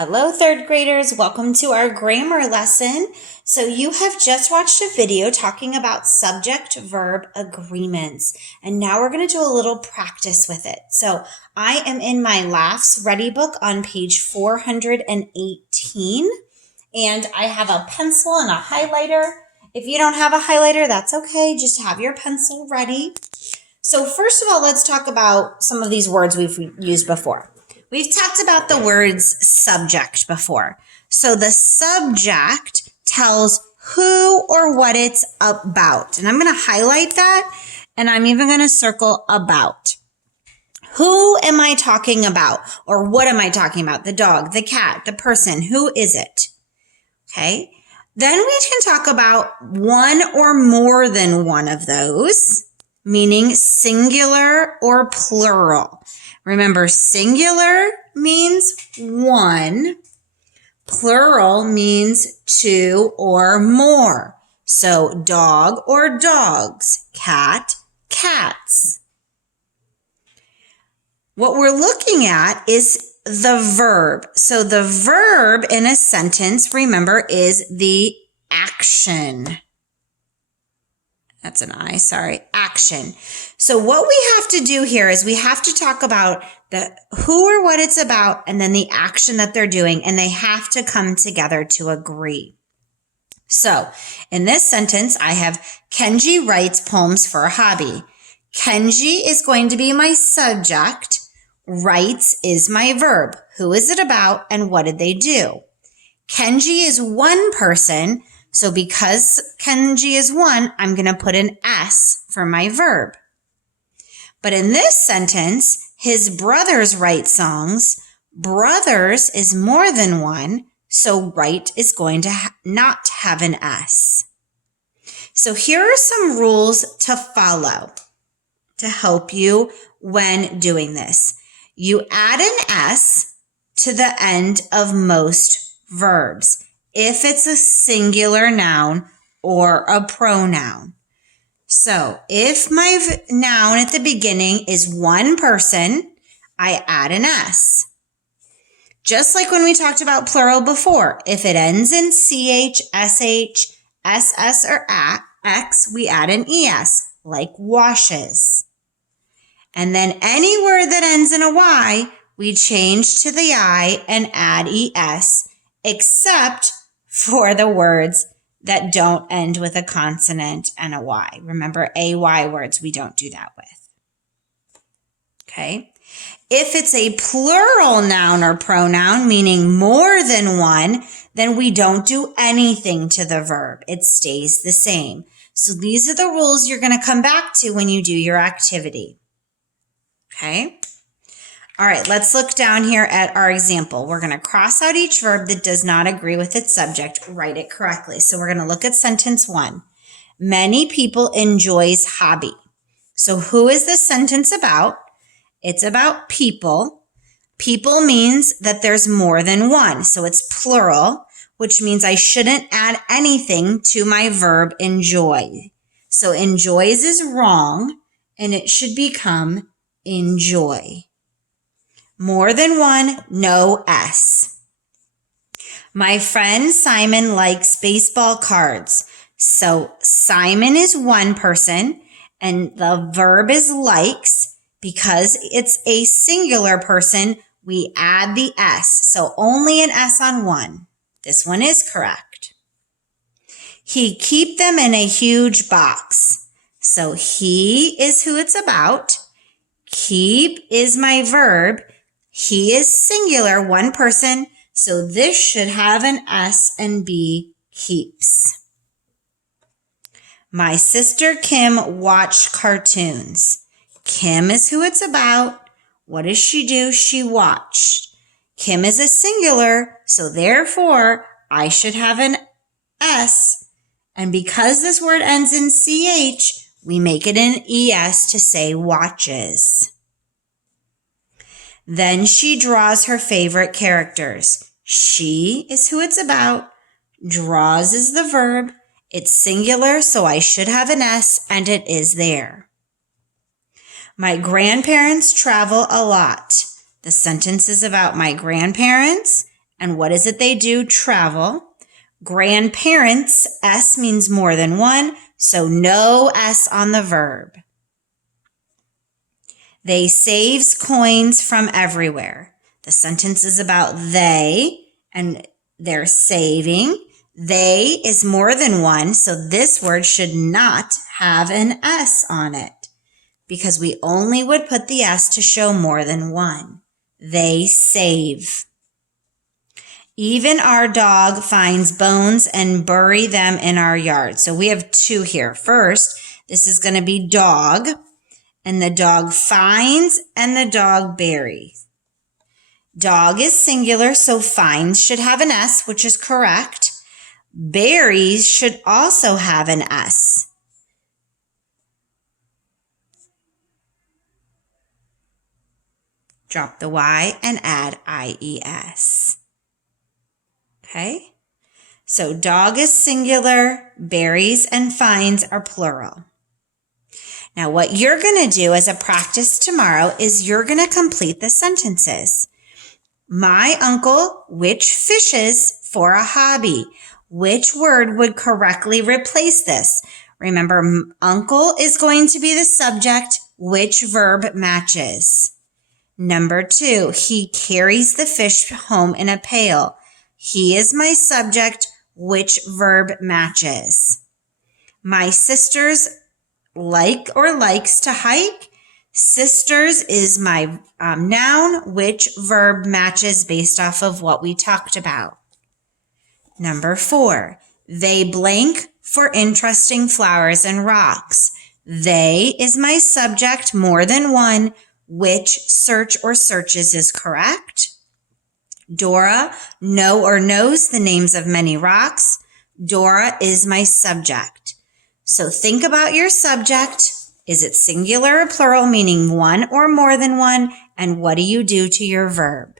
Hello, third graders. Welcome to our grammar lesson. So you have just watched a video talking about subject-verb agreements, and now we're going to do a little practice with it. So I am in my Laughs Ready book on page 418, and I have a pencil and a highlighter. If you don't have a highlighter, that's okay. Just have your pencil ready. So first of all, let's talk about some of these words we've used before. We've talked about the words subject before. So the subject tells who or what it's about. And I'm going to highlight that, and I'm even going to circle about. Who am I talking about? Or what am I talking about? The dog, the cat, the person. Who is it? Okay. Then we can talk about one or more than one of those, meaning singular or plural. Remember, singular means one, plural means two or more. So dog or dogs, cat, cats. What we're looking at is the verb. So the verb in a sentence, remember, is the action. That's an I, sorry, action. So what we have to do here is we have to talk about the who or what it's about and then the action that they're doing, and they have to come together to agree. So in this sentence, I have Kenji writes poems for a hobby. Kenji is going to be my subject. Writes is my verb. Who is it about and what did they do? Kenji is one person. So because Kenji is one, I'm going to put an S for my verb. But in this sentence, his brothers write songs. Brothers is more than one, so write is going to not have an S. So here are some rules to follow to help you when doing this. You add an S to the end of most verbs if it's a singular noun or a pronoun. So if my noun at the beginning is one person, I add an S. Just like when we talked about plural before, if it ends in CH, SH, SS, or X, we add an ES, like washes. And then any word that ends in a Y, we change to the I and add ES, except for the words that don't end with a consonant and a Y. Remember, AY words, we don't do that with. Okay. If it's a plural noun or pronoun, meaning more than one, then we don't do anything to the verb. It stays the same. So these are the rules you're going to come back to when you do your activity. Okay. All right, let's look down here at our example. We're going to cross out each verb that does not agree with its subject, write it correctly. So we're going to look at sentence 1. Many people enjoys hobby. So who is this sentence about? It's about people. People means that there's more than one. So it's plural, which means I shouldn't add anything to my verb enjoy. So enjoys is wrong, and it should become enjoy. More than one, no S. My friend Simon likes baseball cards. So Simon is one person and the verb is likes. Because it's a singular person, we add the S. So only an S on one. This one is correct. He keep them in a huge box. So he is who it's about. Keep is my verb. He is singular, one person, so this should have an S and be keeps. My sister Kim watched cartoons. Kim is who it's about. What does she do? She watched. Kim is a singular, so therefore I should have an S. And because this word ends in CH, we make it an ES to say watches. Then she draws her favorite characters. She is who it's about. Draws is the verb. It's singular, so I should have an S, and it is there. My grandparents travel a lot. The sentence is about my grandparents, And what is it they do? Travel. Grandparents, S means more than one, so no S on the verb. They saves coins from everywhere. The sentence is about they, and they're saving. They is more than one, so this word should not have an S on it because we only would put the S to show more than one. They save. Even our dog finds bones and bury them in our yard. So we have two here. First, this is going to be dog, and the dog finds and the dog buries. Dog is singular, so finds should have an S, which is correct. Buries should also have an S. Drop the Y and add IES. Okay, so dog is singular, buries and finds are plural. Now what you're going to do as a practice tomorrow is you're going to complete the sentences. My uncle, which fishes for a hobby? Which word would correctly replace this? Remember, uncle is going to be the subject. Which verb matches? Number 2, he carries the fish home in a pail. He is my subject. Which verb matches? My sisters like or likes to hike. Sisters is my noun. Which verb matches based off of what we talked about? Number 4, they blank for interesting flowers and rocks. They is my subject, more than one. Which search or searches is correct? Dora know or knows the names of many rocks. Dora is my subject. So think about your subject. Is it singular or plural, meaning one or more than one? And what do you do to your verb?